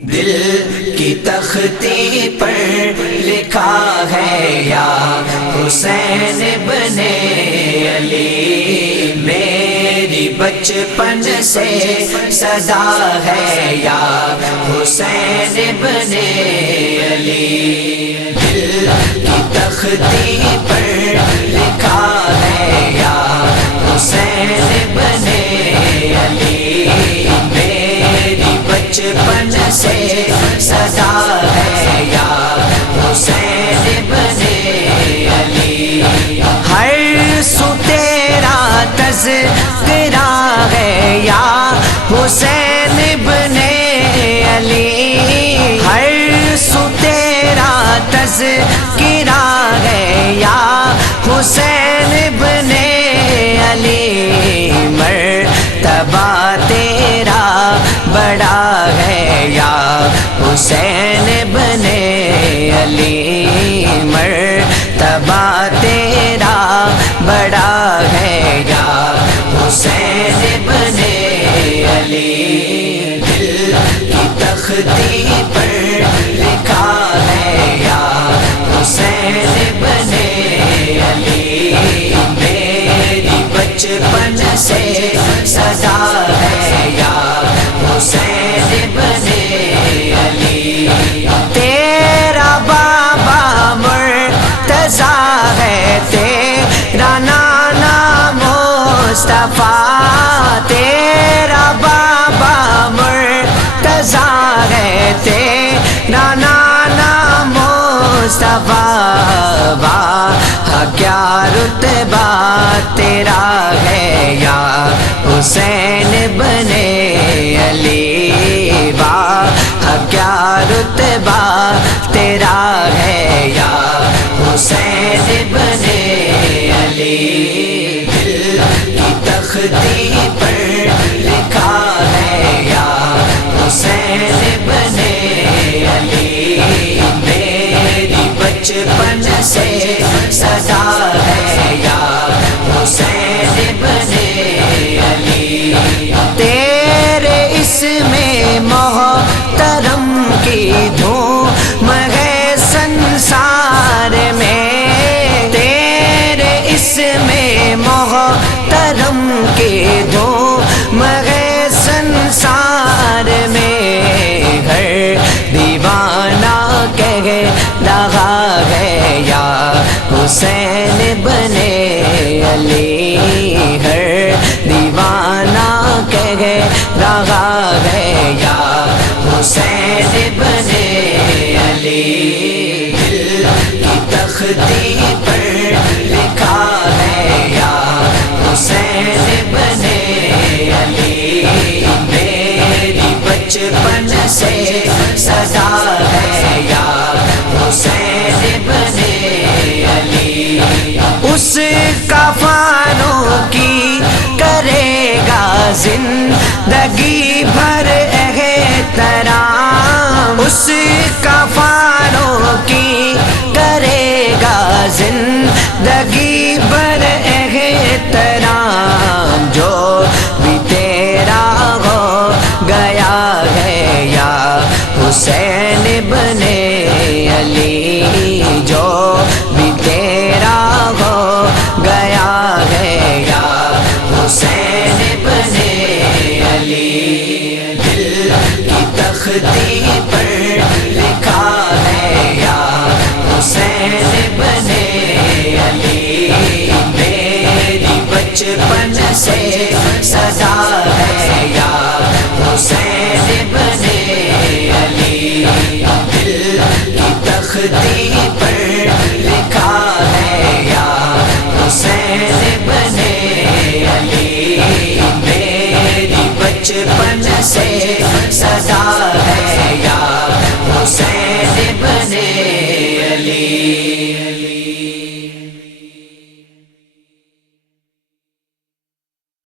دل کی تختی پر لکھا ہے یا حسین ابن علی، میری بچپن سے صدا ہے یا حسین ابن علی۔ دل کی تختی پر لکھا ہے یا حسین ابن علی، میری بچپن سے صدا ہے یا حسین ابن علی۔ ہر سو تیرا تذکرہ ہے یا حسین ابن علی، ہر سو تیرا تذکرہ ہے یا حسین ابن علی، مرتبہ تیرا بڑا ہے یا حسین ابن علی، مرتبہ تیرا بڑا ہے یا حسین ابن علی۔ دل کی تختی پر لکھا ہے یا حسین ابن علی، میری بچپن سے صدا ہے یا حسین ابن علی۔ تیرا بابا مرتضیٰ ہے، تیرا نانا مصطفیٰ، تیرا بابا مرتضیٰ ہے، تیرا نانا مصطفیٰ، واہ کیا رتبہ تیرا ہے یا حسین ابن علی، واہ کیا رتبہ تیرا ہے یا حسین ابن علی۔ دل کی تختی پر لکھا ہے یا حسین ابن علی، میری بچپن سے صدا ہے یا حسین ابن علی۔ تیرے اسم محترم کی دھوم ہے سنسار میں، تیرے اسم محترم کی دھوم ہے سنسار میں، ہر دیوانہ کہہ رہا ہے یا حسین ابن علی، ہر دیوانہ کہہ رہا ہے یا حسین ابن علی۔ دل کی تختی پر لکھا ہے یا حسین ابن علی، میری بچپن سے صدا ہے یا حسین ابن علی۔ اس کا فاروقی کرے گا زندگی بھر احترام، اس کا فاروقی کرے گا زندگی بھر احترام، جو بھی تیرا ہو گیا ہے یا حسین ابن علی، جو بھی تیرا ہو گیا ہے یا حسین ابن علی۔ دل کی تختی پر لکھا ہے یا حسین ابن علی، میری بچپن سے صدا ہے یا حسین ابن علی۔ دل کی تختی پر